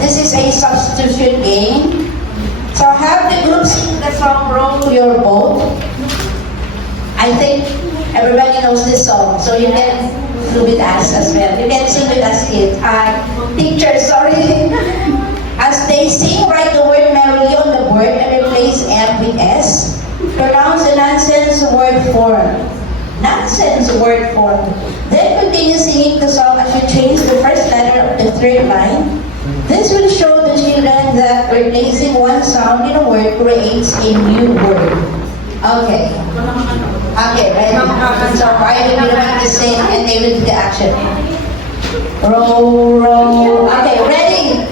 This is a substitution game. So have the group sing the song Row Your Boat. I think everybody knows this song, so you can do with us as well. You can sing with us, kids. Teachers, sorry. As they sing, write the word merrily on the board and replace M with S. Pronounce the nonsense word form. Nonsense word form. Then continue singing the song as you change the first letter of the third line. This will show the children that replacing one sound in a word creates a new word. Okay. Okay, ready? So I will be the one to sing and they will do the action. Row, row. Okay, ready?